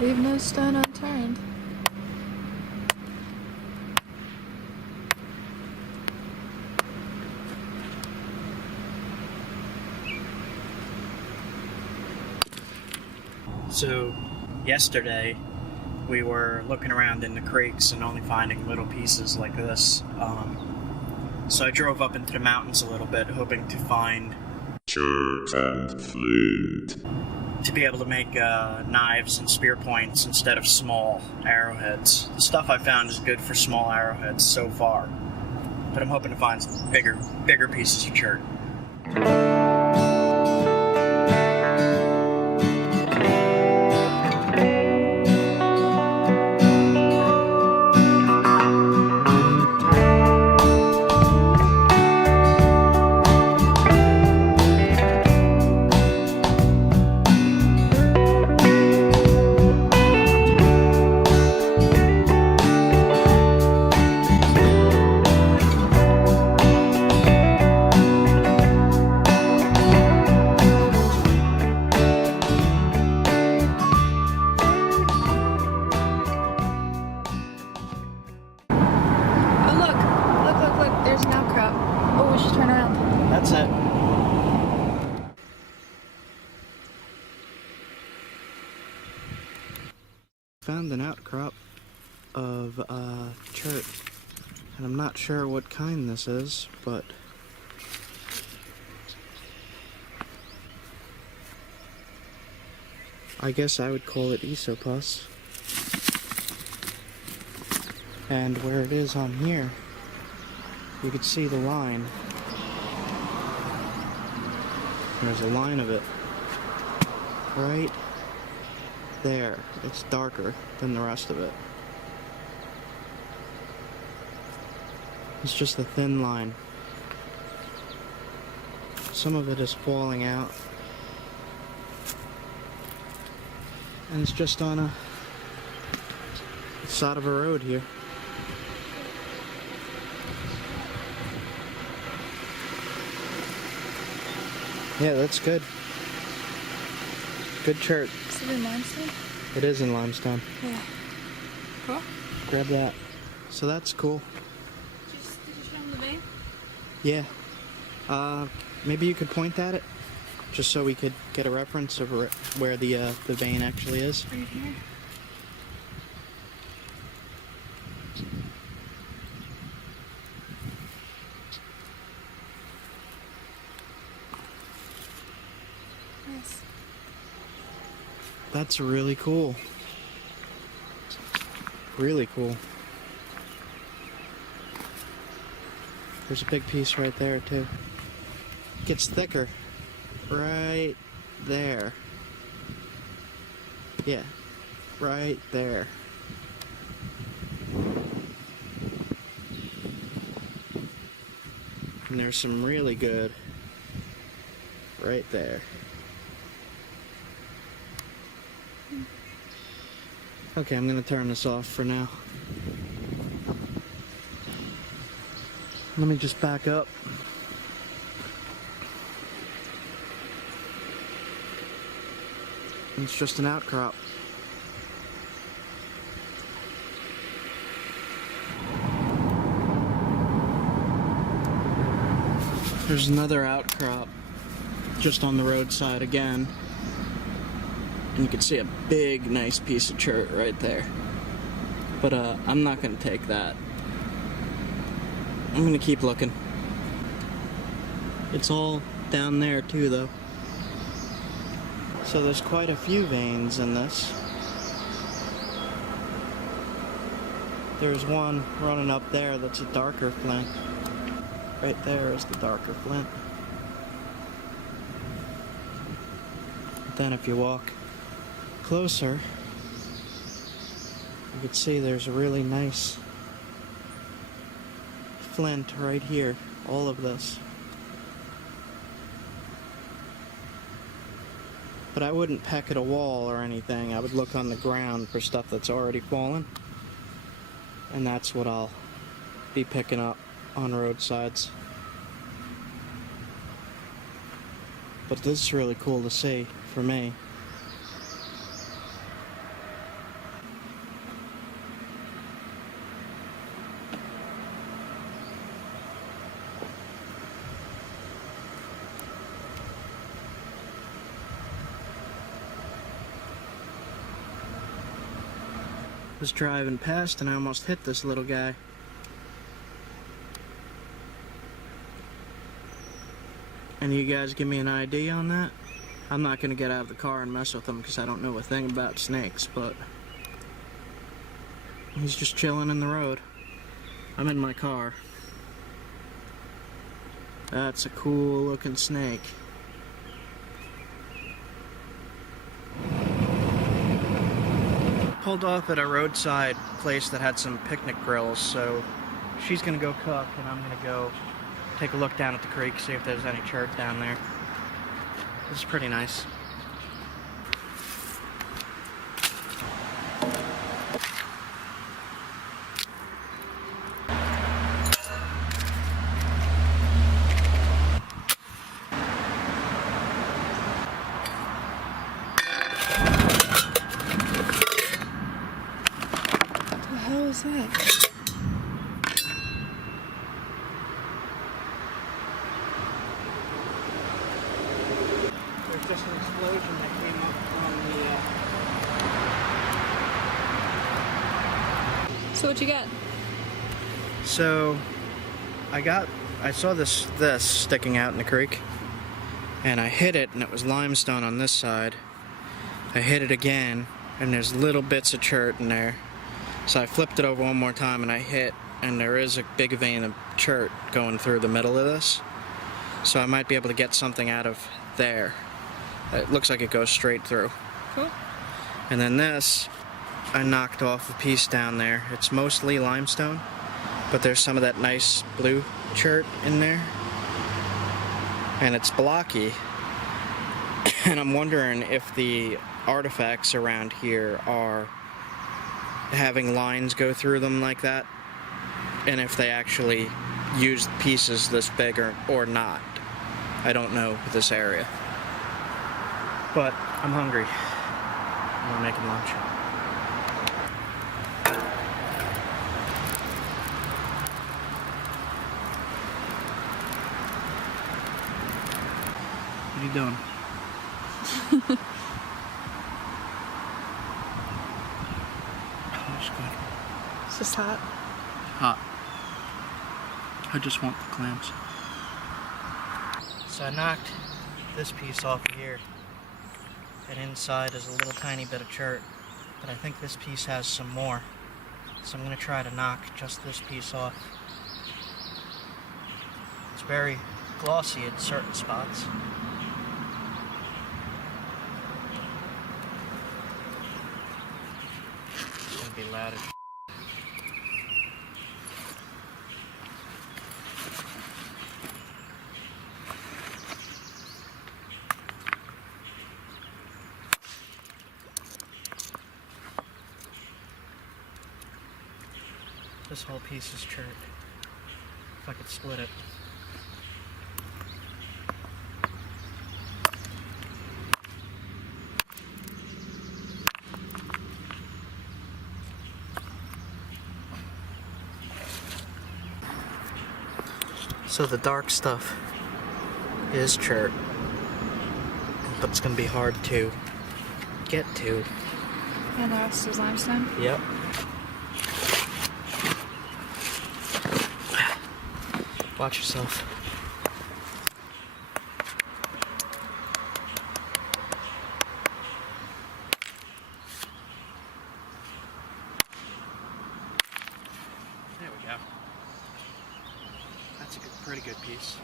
Leave no stone unturned. So, yesterday we were looking around in the creeks and only finding little pieces like this. So I drove up into the mountains a little bit, hoping to find dirt and flint. To be able to make knives and spear points instead of small arrowheads. The stuff I found is good for small arrowheads so far, but I'm hoping to find some bigger pieces of chert. That's it. Found an outcrop of chert, and I'm not sure what kind this is, but I guess I would call it isopus. And where it is on here, you can see the line. There's a line of it right there. It's darker than the rest of it. It's just a thin line. Some of it is falling out. And it's just on a side of a road here. Yeah, that's good. Good chert. Is it in limestone? It is in limestone. Yeah. Cool. Grab that. So that's cool. Did you show him the vein? Yeah. Maybe you could point at it, just so we could get a reference of where the vein actually is. Right here. Nice. That's really cool. Really cool. There's a big piece right there too. It gets thicker. Right there. Yeah. Right there. And there's some really good right there. Okay, I'm gonna turn this off for now. Let me just back up. It's just an outcrop. There's another outcrop just on the roadside again. And you can see a big, nice piece of chert right there. But I'm not gonna take that. I'm gonna keep looking. It's all down there too, though. So there's quite a few veins in this. There's one running up there that's a darker flint. Right there is the darker flint. But then if you walk closer, you can see there's a really nice flint right here. All of this. But I wouldn't peck at a wall or anything. I would look on the ground for stuff that's already fallen. And that's what I'll be picking up on roadsides. But this is really cool to see for me. was driving past and I almost hit this little guy. And you guys give me an ID on that? I'm not going to get out of the car and mess with him because I don't know a thing about snakes, but he's just chilling in the road. I'm in my car. That's a cool looking snake. Pulled off at a roadside place that had some picnic grills, so she's gonna go cook and I'm gonna go take a look down at the creek, see if there's any chert down there. This is pretty nice. What the hell is that? There's just an explosion that came up on the... So what you got? So, I saw this sticking out in the creek, and I hit it, and it was limestone on this side. I hit it again, and there's little bits of chert in there. So I flipped it over one more time, and I hit, and there is a big vein of chert going through the middle of this. So I might be able to get something out of there. It looks like it goes straight through. Cool. And then this, I knocked off a piece down there. It's mostly limestone, but there's some of that nice blue chert in there. And it's blocky. And I'm wondering if the artifacts around here are having lines go through them like that, and if they actually used pieces this big or not. I don't know this area. But I'm hungry. I'm making lunch. What are you doing? Oh, it's good. It's just hot. Hot. I just want the clams. So I knocked this piece off of here, and inside is a little tiny bit of chert, but I think this piece has some more. So I'm going to try to knock just this piece off. It's very glossy in certain spots. It's going to be loud as this whole piece is chert. If I could split it. So the dark stuff is chert, but it's going to be hard to get to. And the rest is limestone? Yep. Watch yourself. There we go. That's a pretty good piece.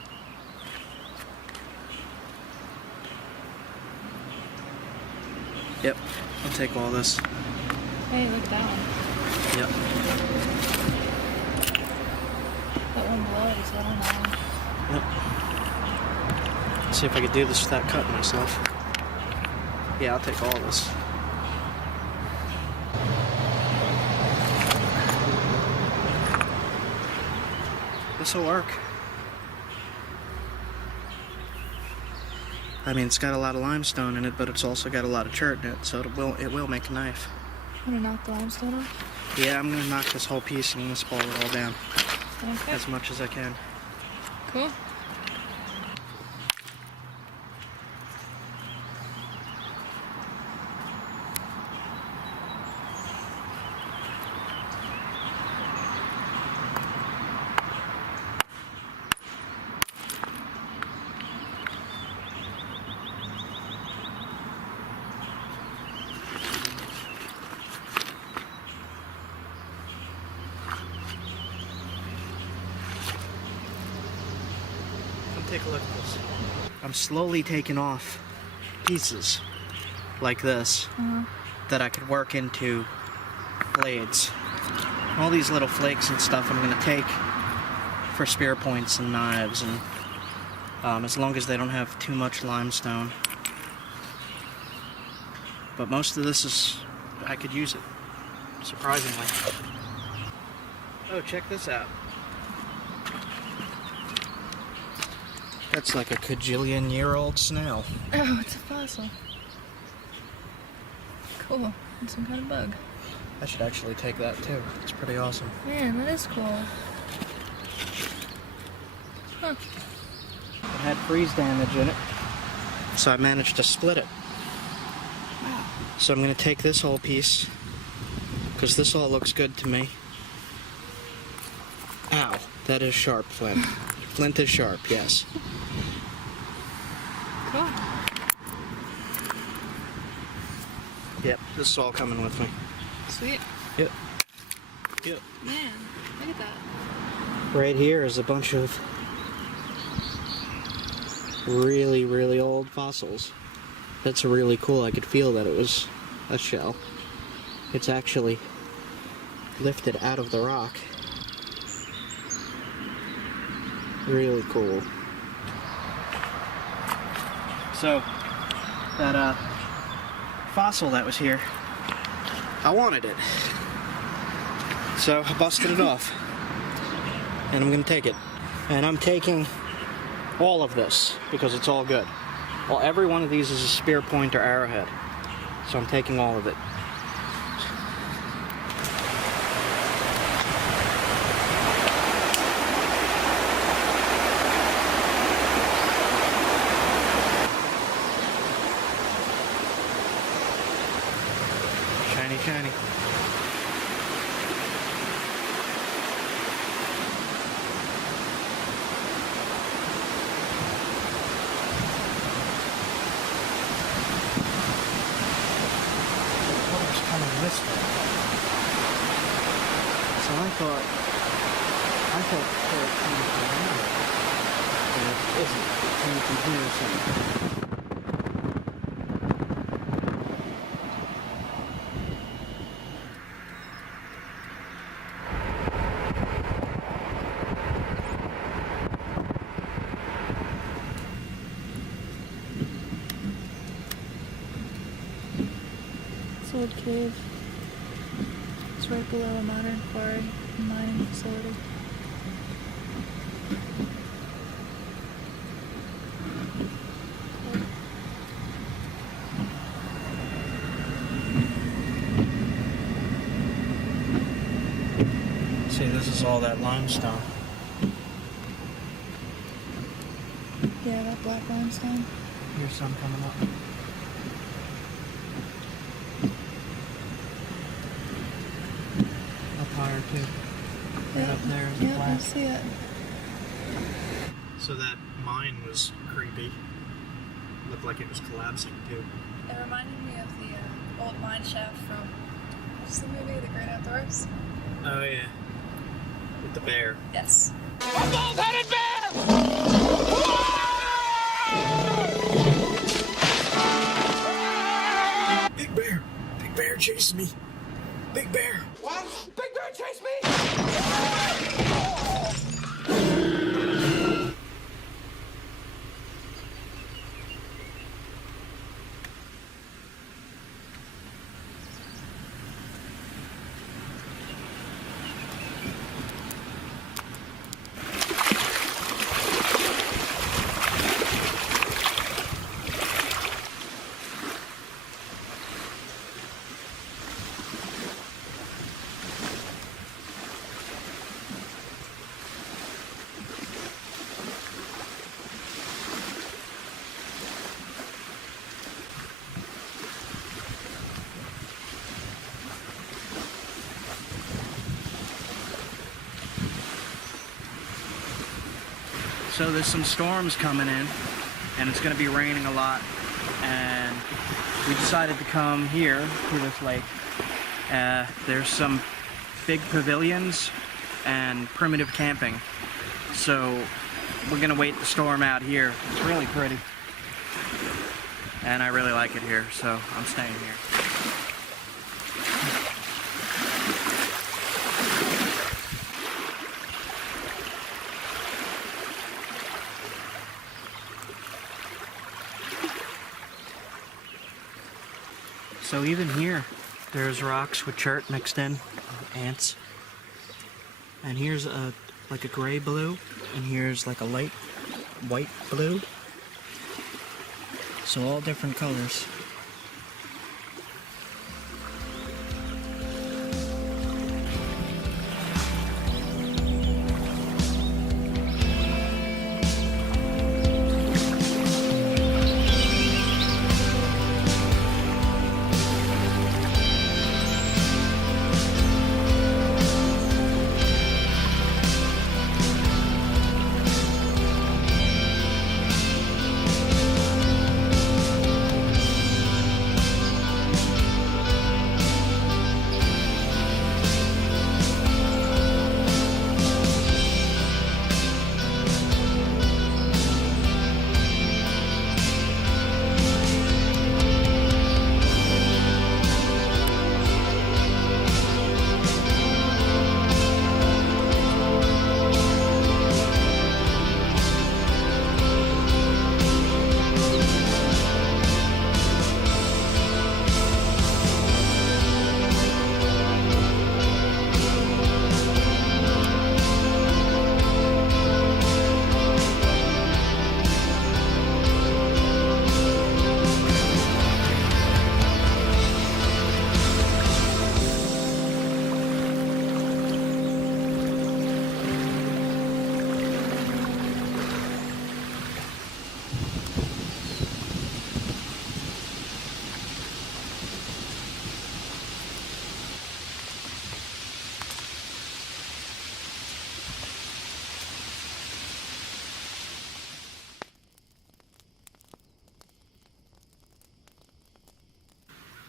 Yep, I'll take all this. Hey, look at that one. Yep. That one bloody, so I don't know. Yep. See if I could do this without cutting myself. Yeah, I'll take all this. This'll work. I mean, it's got a lot of limestone in it, but it's also got a lot of chert in it, so it will make a knife. I'm gonna knock the limestone off. Yeah, I'm gonna knock this whole piece and I'm gonna spall it all down Okay. as much as I can. Cool. take a look at this. I'm slowly taking off pieces like this that I could work into blades. All these little flakes and stuff I'm going to take for spear points and knives, and as long as they don't have too much limestone. But most of this is, I could use it, surprisingly. Oh, check this out. That's like a cajillion-year-old snail. Oh, it's a fossil. Cool. And some kind of bug. I should actually take that too. It's pretty awesome. Man, that is cool. Huh. It had freeze damage in it, so I managed to split it. Wow. So I'm going to take this whole piece, because this all looks good to me. Ow, that is sharp, Flint. Flint is sharp, yes. Cool. Yep, this is all coming with me. Sweet. Yep. Yep. Man, look at that. Right here is a bunch of really, really old fossils. That's really cool. I could feel that it was a shell. It's actually lifted out of the rock. Really cool. So, that fossil that was here, I wanted it. So I busted it off. And I'm gonna take it. And I'm taking all of this because it's all good. Well, every one of these is a spear point or arrowhead. So I'm taking all of it. Shiny, shiny. This way. So I thought it came from here. And it isn't. It came from here somewhere. Old cave. It's right below a modern quarry and mining facility. See, this is all that limestone. Yeah, that black limestone. Here's some coming up. Higher too. Right up there is the yeah, I black. see it. So that mine was creepy. Looked like it was collapsing too. It reminded me of the old mine shaft from, what's the movie, The Great Outdoors? Oh yeah. With the bear. Yes. A bald-headed bear! Big bear! Big bear chasing me! Big bear! What? Big bear chase me! So there's some storms coming in, and it's going to be raining a lot, and we decided to come here to this lake. There's some big pavilions and primitive camping. So we're gonna wait the storm out here. It's really pretty. And I really like it here, so I'm staying here. So even here, there's rocks with chert mixed in, ants. And here's like a gray blue, and here's like a light white blue. So all different colors.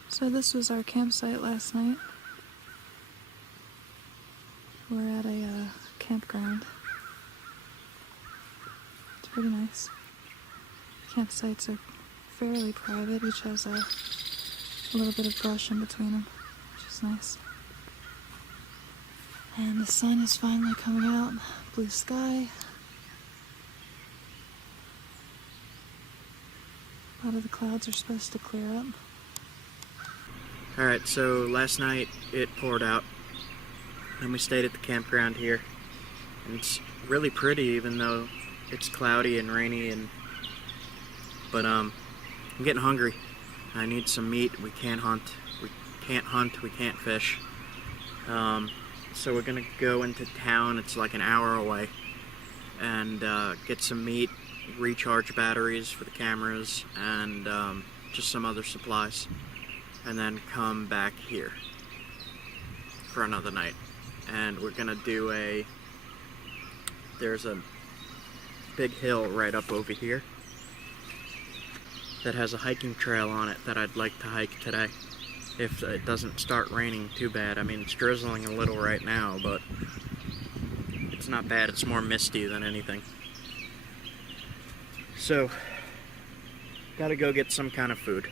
So this was our campsite last night. We're at a campground. It's pretty nice. Campsites are fairly private. Each has a little bit of brush in between them, which is nice. And the sun is finally coming out. Blue sky. A lot of the clouds are supposed to clear up. Alright, so last night it poured out, and we stayed at the campground here. And it's really pretty, even though it's cloudy and rainy, but I'm getting hungry. I need some meat. We can't hunt, we can't fish. So we're gonna go into town. It's like an hour away, and get some meat, recharge batteries for the cameras, and just some other supplies. And then come back here for another night. And we're gonna do there's a big hill right up over here that has a hiking trail on it that I'd like to hike today, if it doesn't start raining too bad. I mean, it's drizzling a little right now, but it's not bad. It's more misty than anything. So, gotta go get some kind of food.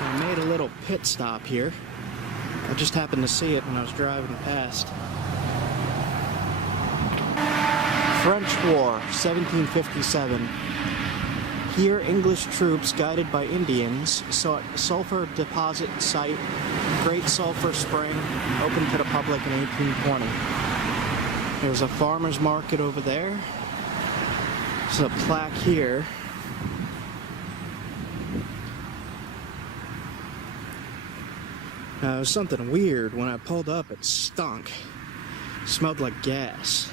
So I made a little pit stop here. I just happened to see it when I was driving past. French War, 1757. Here, English troops, guided by Indians, sought sulfur deposit site, Great Sulphur Spring, opened to the public in 1820. There's a farmer's market over there. There's a plaque here. It was something weird. When I pulled up, it stunk. It smelled like gas.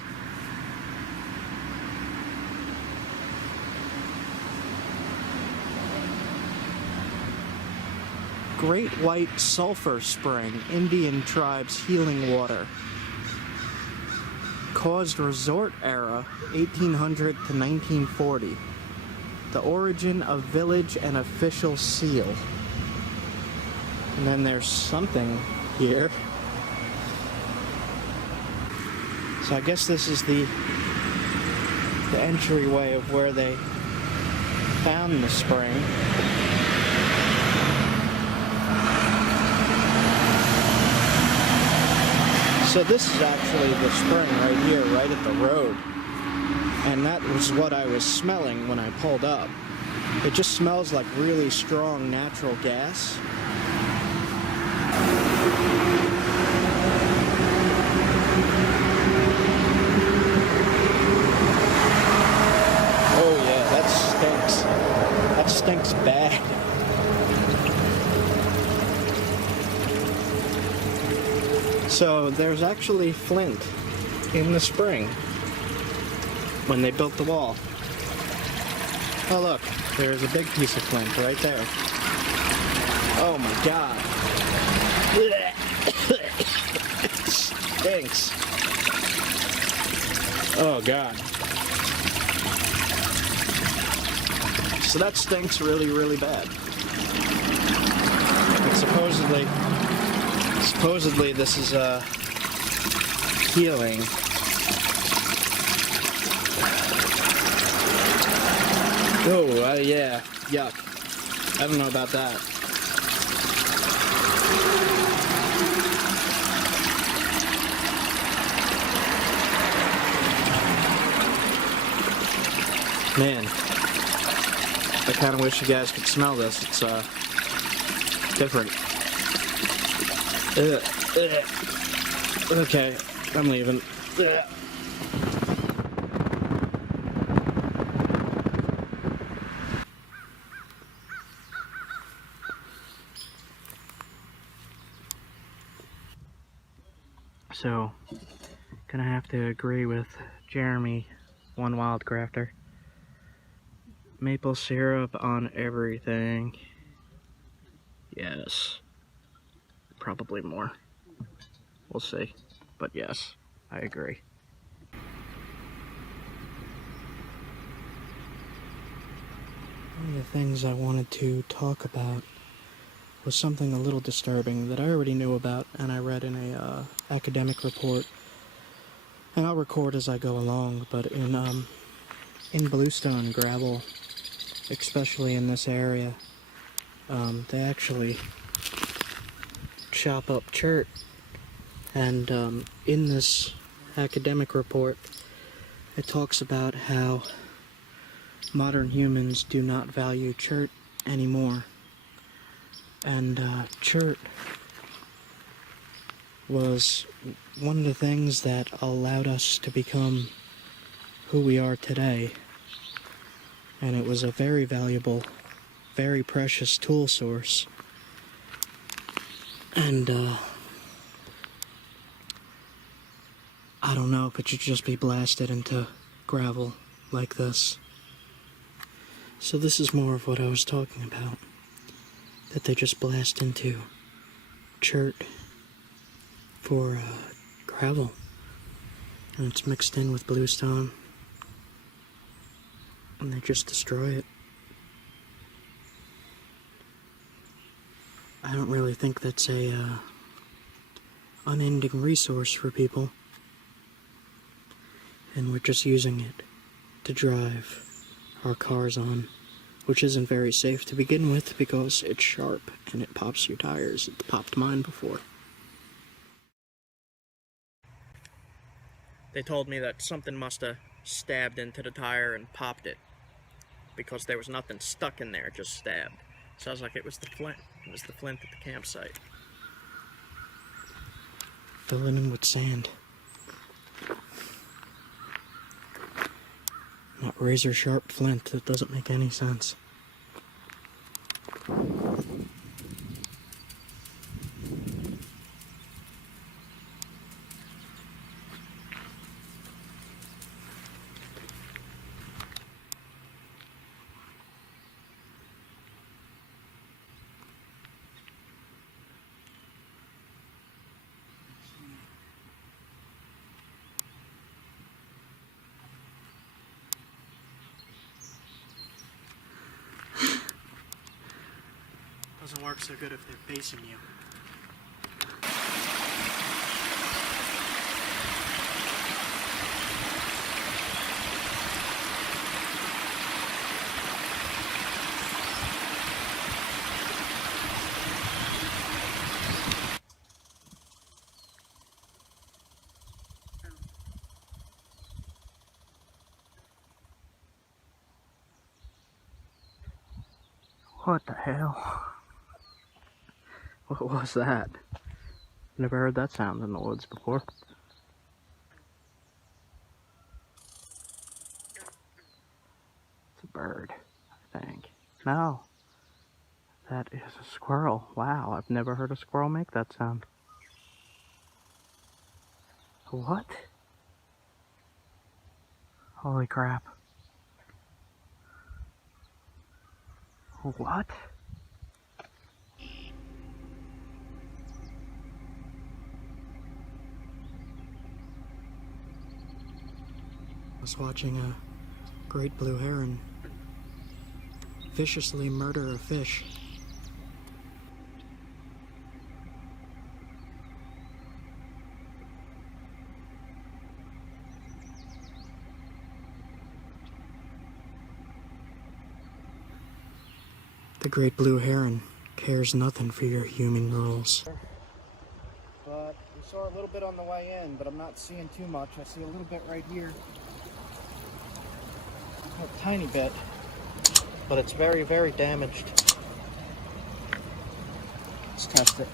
Great White Sulphur Spring, Indian tribes healing water. Caused resort era, 1800 to 1940. The origin of village and official seal. And then there's something here. So I guess this is the entryway of where they found the spring. So this is actually the spring right here, right at the road. And that was what I was smelling when I pulled up. It just smells like really strong natural gas. Oh yeah, that stinks. That stinks bad. So there's actually flint in the spring when they built the wall. Oh look, there's a big piece of flint right there. Oh my god. It stinks. Oh god. So that stinks really, really bad. And supposedly this is healing. Oh, yeah, yuck. I don't know about that. Man, I kind of wish you guys could smell this. It's different. Okay, I'm leaving. So, gonna have to agree with Jeremy, one wild crafter. Maple syrup on everything. Yes. Probably more. We'll see. But yes, I agree. One of the things I wanted to talk about was something a little disturbing that I already knew about and I read in a academic report. And I'll record as I go along, but in bluestone gravel, especially in this area, they actually chop up chert. And in this academic report, it talks about how modern humans do not value chert anymore. And chert was one of the things that allowed us to become who we are today. And it was a very valuable, very precious tool source. And I don't know if it should just be blasted into gravel like this. So this is more of what I was talking about. That they just blast into chert for gravel. And it's mixed in with bluestone. And they just destroy it. I don't really think that's a unending resource for people. And we're just using it to drive our cars on, which isn't very safe to begin with because it's sharp and it pops your tires. It popped mine before. They told me that something must have stabbed into the tire and popped it. because there was nothing stuck in there, just stabbed. Sounds like it was the flint. It was the flint at the campsite. Filling in with sand. Not razor sharp flint, that doesn't make any sense. Doesn't work so good if they're facing you. What the hell? What was that? Never heard that sound in the woods before. It's a bird, I think. No. That is a squirrel. Wow, I've never heard a squirrel make that sound. What? Holy crap. What? I was watching a great blue heron viciously murder a fish. The great blue heron cares nothing for your human rules. But we saw a little bit on the way in, but I'm not seeing too much. I see a little bit right here. A tiny bit, but it's very, very damaged. Let's test it.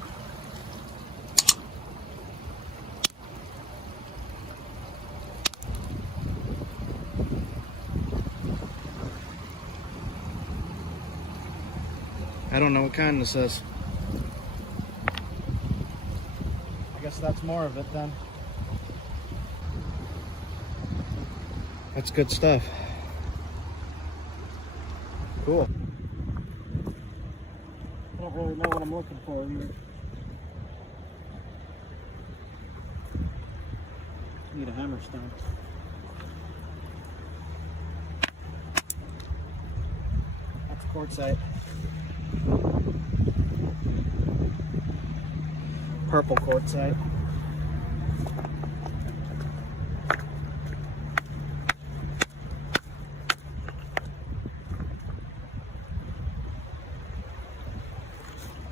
I don't know what kind this is. I guess that's more of it then. That's good stuff. Cool. I don't really know what I'm looking for here. Need a hammerstone. That's quartzite. Purple quartzite.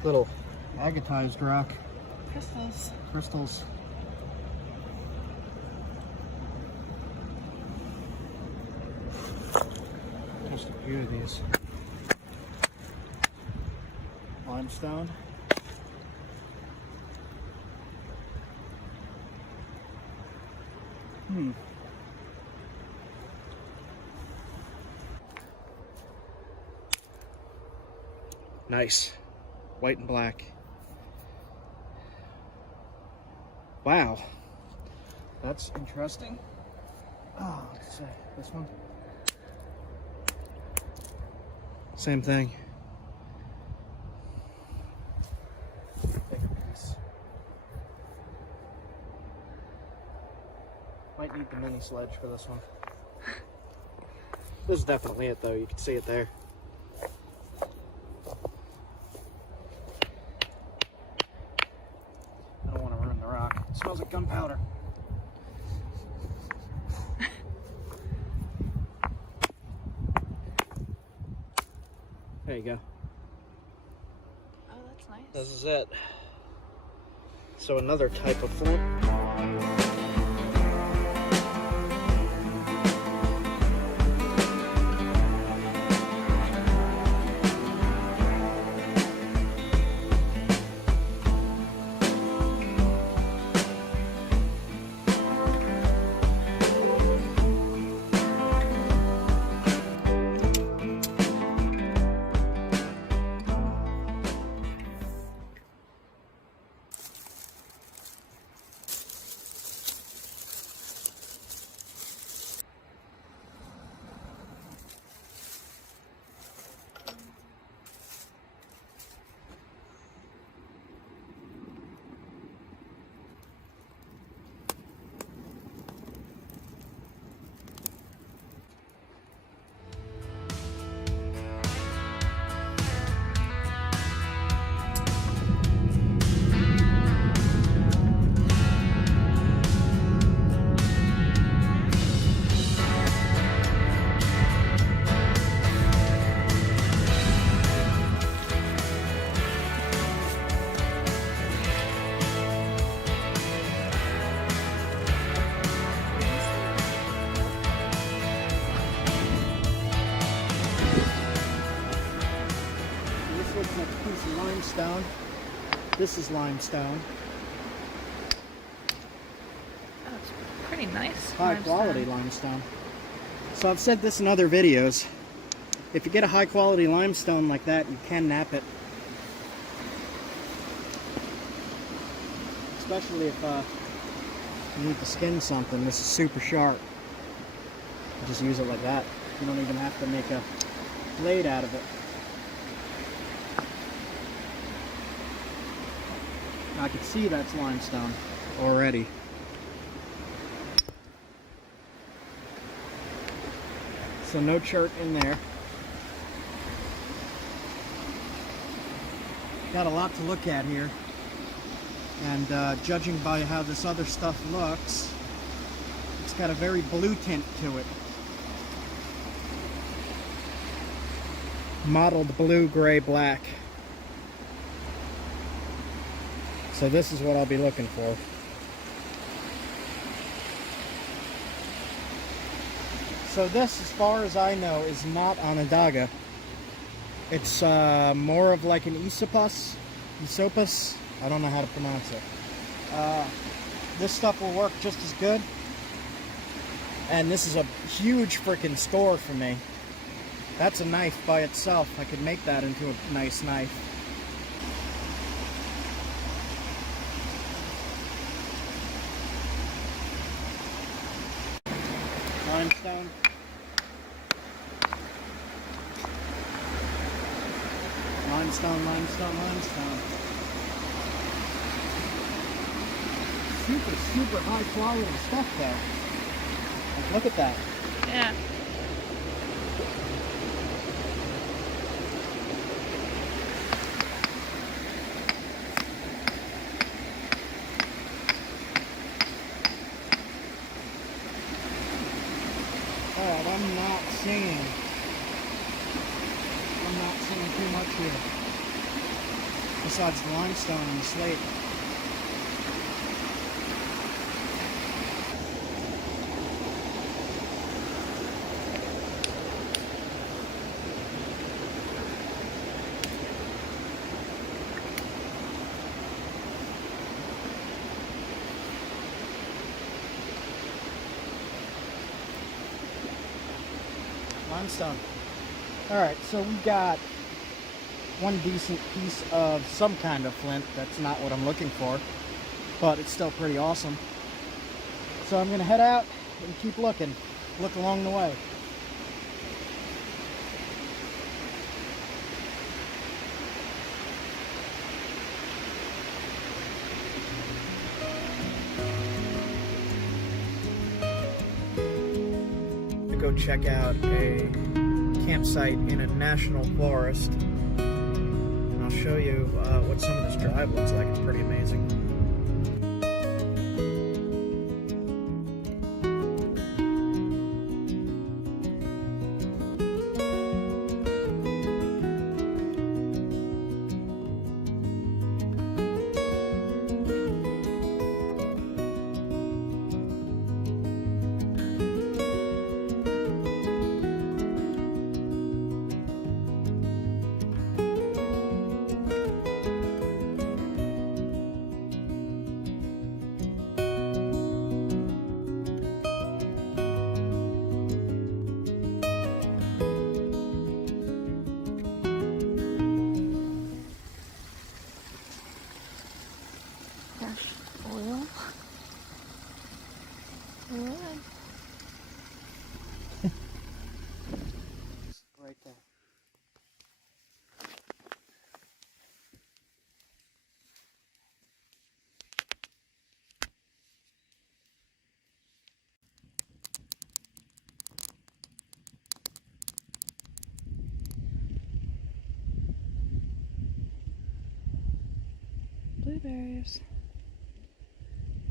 Little agatized rock. Crystals. Crystals. Just a few of these. Limestone. Nice. White and black. Wow. That's interesting. Oh, let's see. This one. Same thing. Bigger piece. Might need the mini sledge for this one. This is definitely it though, you can see it there. I don't want to ruin the rock. It smells like gunpowder. There you go. Oh, that's nice. This is it. So another type of flint. This is limestone. That's pretty nice. High quality limestone. So I've said this in other videos. If you get a high quality limestone like that, you can knap it. Especially if you need to skin something. This is super sharp. You just use it like that. You don't even have to make a blade out of it. I can see that's limestone already. So no chert in there. Got a lot to look at here. And judging by how this other stuff looks, it's got a very blue tint to it. Mottled blue, gray, black. So this is what I'll be looking for. So this, as far as I know, is not Onondaga. It's more of like an Esopus. I don't know how to pronounce it. This stuff will work just as good. And this is a huge freaking score for me. That's a knife by itself. I could make that into a nice knife. Limestone. Limestone, limestone, limestone. Super high quality stuff though. Like, look at that. Yeah. Alright, I'm not seeing too much here. Besides the limestone and the slate. Limestone. Alright, so we got one decent piece of some kind of flint. That's not what I'm looking for, but it's still pretty awesome. So I'm gonna head out and keep looking. Look along the way. Go check out a campsite in a national forest, and I'll show you what some of this drive looks like. It's pretty amazing. Oil. Wood. Right there. Blueberries.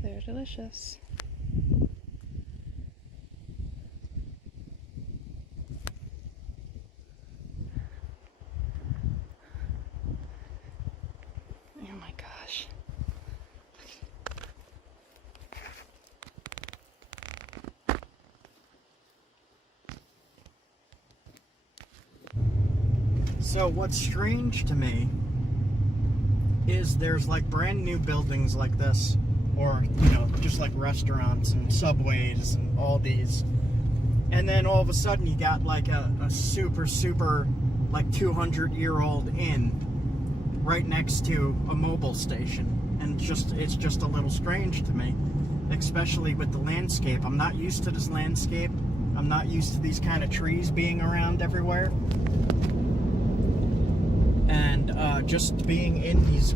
They're delicious. Oh my gosh. So what's strange to me is there's like brand new buildings like this, or, you know, just like restaurants and subways and all these. And then all of a sudden you got like a super, like 200-year-old inn right next to a mobile station. And it's just a little strange to me, especially with the landscape. I'm not used to this landscape. I'm not used to these kind of trees being around everywhere. And just being in these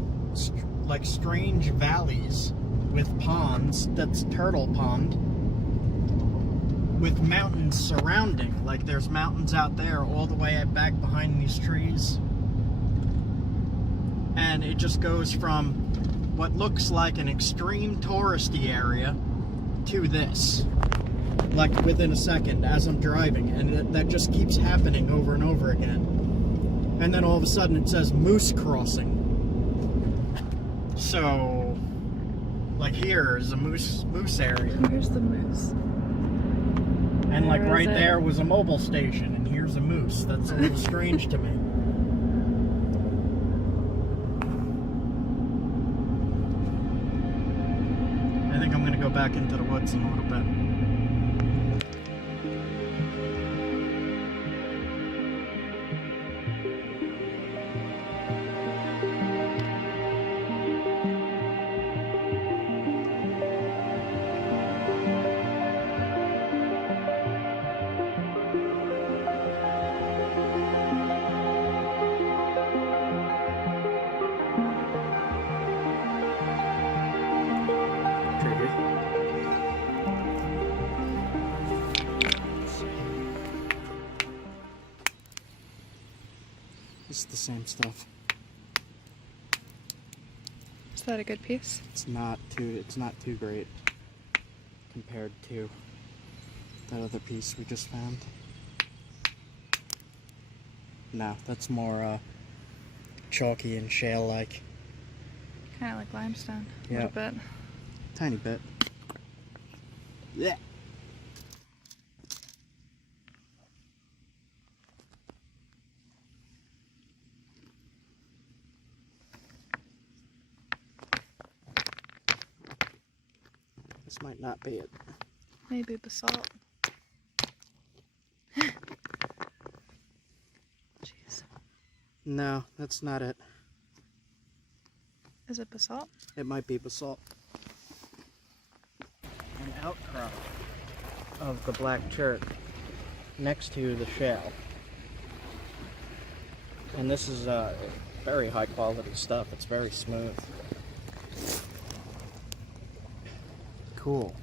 like strange valleys with ponds, that's Turtle Pond, with mountains surrounding. Like there's mountains out there all the way back behind these trees. And it just goes from what looks like an extreme touristy area to this, like within a second as I'm driving, and that just keeps happening over and over again. And then all of a sudden it says Moose Crossing. So, like here is a moose area. Here's the moose. And like Where right is it? there was a mobile station, and here's a moose. That's a little strange to me. I think I'm gonna go back into the woods in a little bit. It's the same stuff. Is that a good piece? It's not too great compared to that other piece we just found. No, that's more chalky and shale-like. Kind of like limestone. A Yeah. little bit. Tiny bit. Yeah. This might not be it. Maybe basalt. Jeez. No, that's not it. Is it basalt? It might be basalt. An outcrop of the black chert next to the shale. And this is very high quality stuff. It's very smooth. Cool.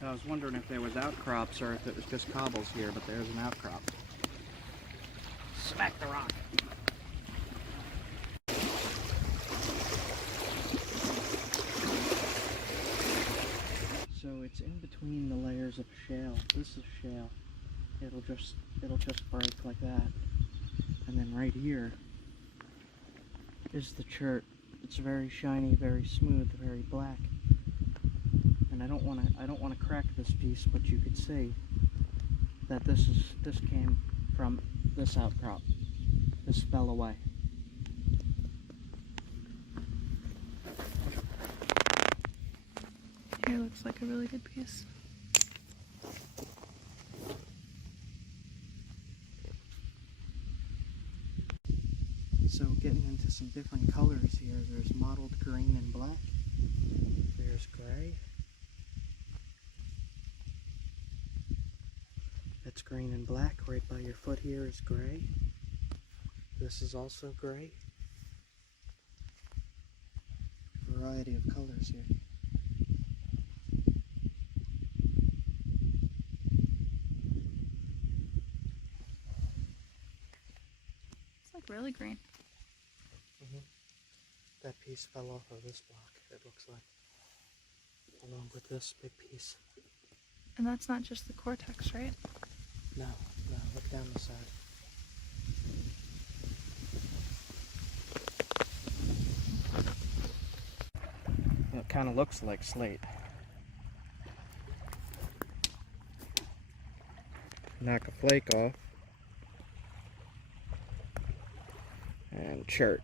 I was wondering if there was outcrops or if it was just cobbles here, but there's an outcrop. Smack the rock. So it's in between the layers of shale. This is shale. It'll just break like that. And then right here is the chert. It's very shiny, very smooth, very black. And I don't want to crack this piece, but you could see that this came from this outcrop. This fell away. Here looks like a really good piece. So getting into some different colors here. There's mottled green and black. There's gray. That's green and black. Right by your foot here is gray. This is also gray. Variety of colors here. It's like really green. That piece fell off of this block, it looks like. Along with this big piece. And that's not just the cortex, right? No, look down the side. It kind of looks like slate. Knock a flake off. And chert.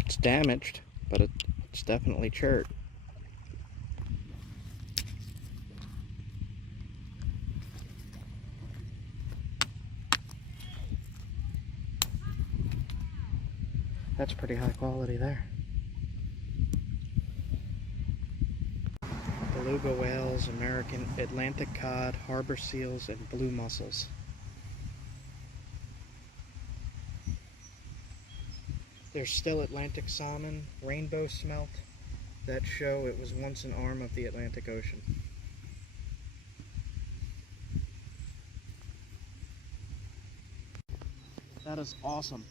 It's damaged, but it's definitely chert. That's pretty high quality there. Beluga whales, American Atlantic cod, harbor seals, and blue mussels. There's still Atlantic salmon, rainbow smelt that show it was once an arm of the Atlantic Ocean. That is awesome.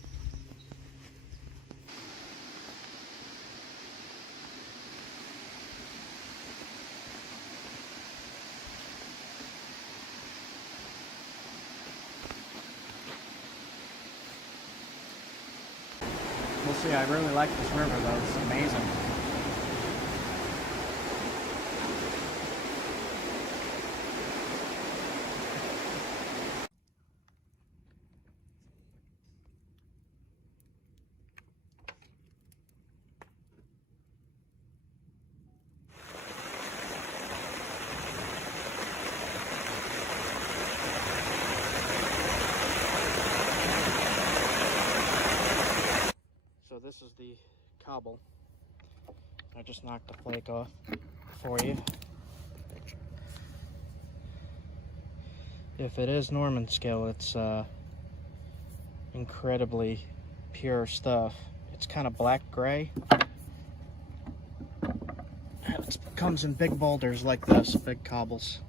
We'll see. I really like this river though. It's amazing. So this is the cobble. I just knocked the flake off for you. If it is Norman scale, it's incredibly pure stuff. It's kind of black gray. It comes in big boulders like this, big cobbles.